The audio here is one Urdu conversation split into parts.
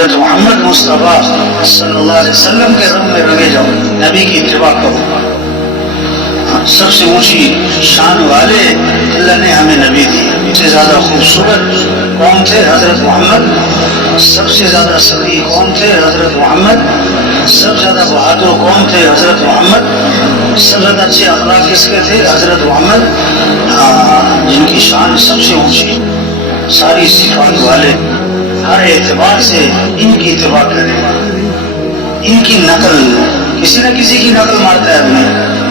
حضرت محمد مصطفیٰ صلی اللہ علیہ وسلم کے رنگ میں رنگے جاؤ، نبی کی اتباع کرو۔ سب سے اونچی شان والے اللہ نے ہمیں نبی دی، سب سے زیادہ خوبصورت کون تھے؟ حضرت محمد۔ سب سے زیادہ صدیق کون تھے؟ حضرت محمد۔ سب سے زیادہ بہادر کون تھے؟ حضرت محمد۔ سب سے زیادہ اچھے اخلاق کس کے تھے؟ حضرت محمد۔ جن کی شان سب سے اونچی، ساری صفات والے، ہر اعتبار سے ان کی اتباع کریں۔ ان کی نقل، کسی نہ کسی کی نقل مارتا ہے آدمی،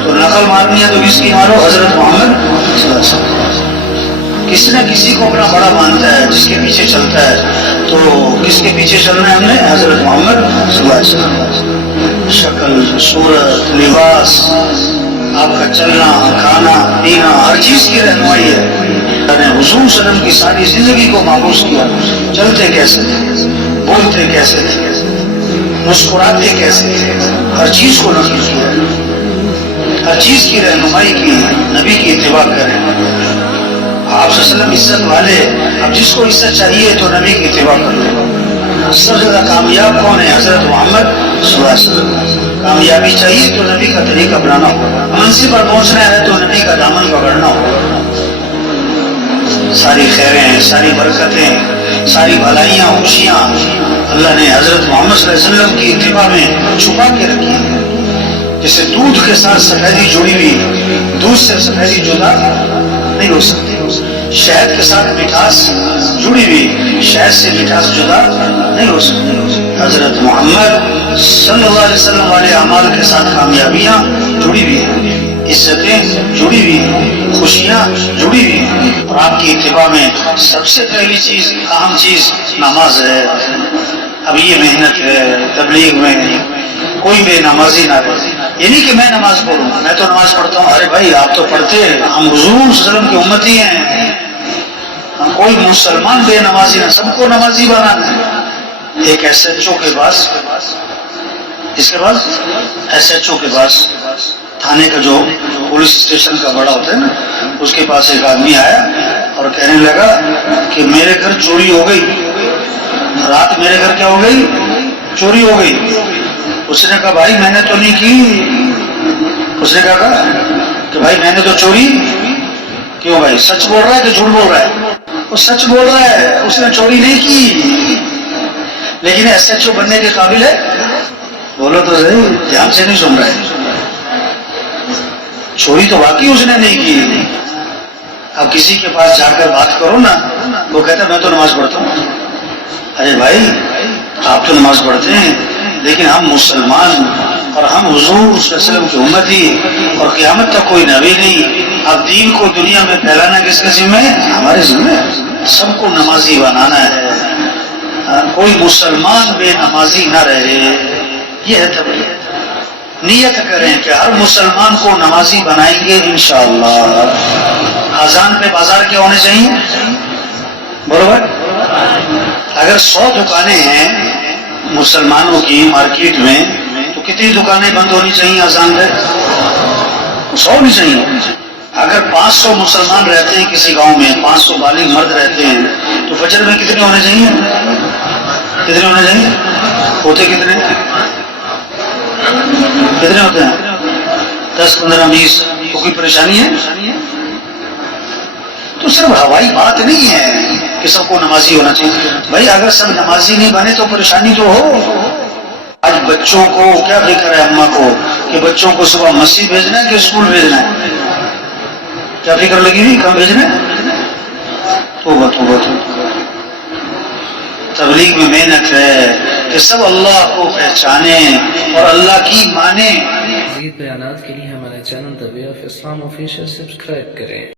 تو نقل مارنی ہے تو کس کی مارو؟ حضرت محمد صلی اللہ علیہ وسلم۔ کسی نہ کسی کو اپنا بڑا مانتا ہے، جس کے پیچھے چلتا ہے، تو کس کے پیچھے چلنا ہے ہم نے؟ حضرت محمد صلی اللہ علیہ وسلم۔ شکل، صورت، لباس، آپ کا چلنا، کھانا، پینا، ہر چیز کی رہنمائی ہے۔ حضور صلی اللہ علیہ وسلم کی ساری زندگی کو محفوظ کیا، چلتے کیسے تھے، بولتے کیسے تھے، مسکراتے کیسے تھے، ہر چیز کو نقل کیا، ہر چیز کی رہنمائی کی، نبی کی اتباع کریں۔ آپ صلی اللہ علیہ وسلم عزت والے، اب جس کو عزت چاہیے تو نبی کی اتباع کرو۔ سب سے زیادہ کامیاب کون ہے؟ حضرت محمد صلی اللہ علیہ وسلم۔ کامیابی چاہیے تو نبی کا طریقہ اپنانا ہوگا، منزل پر پہنچنا ہے تو نبی کا دامن پکڑنا ہوگا۔ ساری خیریں، ساری برکتیں، ساری بھلائیاں، خوشیاں اللہ نے حضرت محمد صلی اللہ علیہ وسلم کی اتباع میں چھپا کے رکھی ہے۔ جیسے دودھ کے ساتھ سفیدی جڑی ہوئی، دودھ سے سفیدی جدا نہیں ہو سکتی۔ شہد کے ساتھ مٹھاس جڑی ہوئی، شہد سے مٹھاس جدا نہیں ہو سکتی۔ حضرت محمد صلی اللہ علیہ وسلم والے اعمال کے ساتھ کامیابیاں جڑی ہوئی ہیں، عزتیں جڑی ہوئی ہیں، خوشیاں جڑی ہوئی ہیں۔ اور آپ کی اتباع میں سب سے پہلی چیز، اہم چیز نماز ہے۔ اب یہ محنت ہے تبلیغ میں، کوئی بے نمازی نہ رہے۔ یہ نہیں کہ میں نماز پڑھوں، میں تو نماز پڑھتا ہوں، ارے بھائی آپ تو پڑھتے ہیں، ہم حضور صلی اللہ علیہ وسلم کی امتی ہیں۔ کوئی مسلمان بے نمازی نہ، سب کو نمازی بنانا ہے۔ ایک ایس ایچ او کے پاس، اس کے پاس ایس ایچ او کے پاس، تھانے کا جو پولیس اسٹیشن کا بڑا ہوتا ہے نا، اس کے پاس ایک آدمی آیا اور کہنے لگا کہ میرے گھر چوری ہو گئی، رات میرے گھر کیا ہو گئی؟ چوری ہو گئی۔ اس نے کہا بھائی میں نے تو نہیں کی۔ اس نے کہا کہ بھائی میں نے تو چوری کیوں؟ بھائی سچ بول رہا ہے کہ جھوٹ بول رہا ہے؟ وہ سچ بول رہا ہے، اس نے چوری نہیں کی، لیکن ایس ایچ او بننے کے قابل ہے؟ بولو تو صحیح، دھیان سے نہیں سن رہا ہے۔ چوری تو واقعی اس نے نہیں کی۔ اب کسی کے پاس جا کر بات کرو نا، وہ کہتا ہے میں تو نماز پڑھتا ہوں۔ ارے بھائی آپ تو نماز پڑھتے ہیں، لیکن ہم مسلمان اور ہم حضور صلی اللہ علیہ وسلم کی امتی، اور قیامت تک کوئی نبی نہیں۔ اب دین کو دنیا میں پھیلانا کس کے ذمہ ہے؟ ہمارے ذمہ ہے۔ سب کو نمازی بنانا ہے، کوئی مسلمان بے نمازی نہ رہے۔ یہ ہے تبلیغ۔ نیت کریں کہ ہر مسلمان کو نمازی بنائیں گے انشاءاللہ۔ اذان پہ بازار کیا ہونے چاہیے؟ بولو بھائی، اگر 100 دکانیں ہیں مسلمانوں کی مارکیٹ میں، تو کتنی دکانیں بند ہونی چاہیے اذان پہ؟ 100 ہونی چاہیے۔ اگر 500 مسلمان رہتے ہیں کسی گاؤں میں، 500 بالغ مرد رہتے ہیں، تو فجر میں کتنے ہونے چاہیے؟ کتنے ہونے چاہیے؟ ہوتے کتنے ہوتے ہیں؟ 10 15 20۔ تو کوئی پریشانی ہے؟ تو صرف ہوائی بات نہیں ہے کہ سب کو نمازی ہونا چاہیے۔ بھائی اگر سب نمازی نہیں بنے تو پریشانی تو ہو۔ آج بچوں کو کیا فکر ہے اماں کو کہ بچوں کو صبح مسجد بھیجنا ہے کہ اسکول بھیجنا ہے؟ کیا فکر لگی ہوئی کہاں بھیجنا ہے؟ توبہ توبہ توبہ۔ تبلیغ میں محنت ہے کہ سب اللہ کو پہچانے اور اللہ کی مانے۔ مزید بیانات کے لیے ہمارے channel The Way of Islam official subscribe کریں۔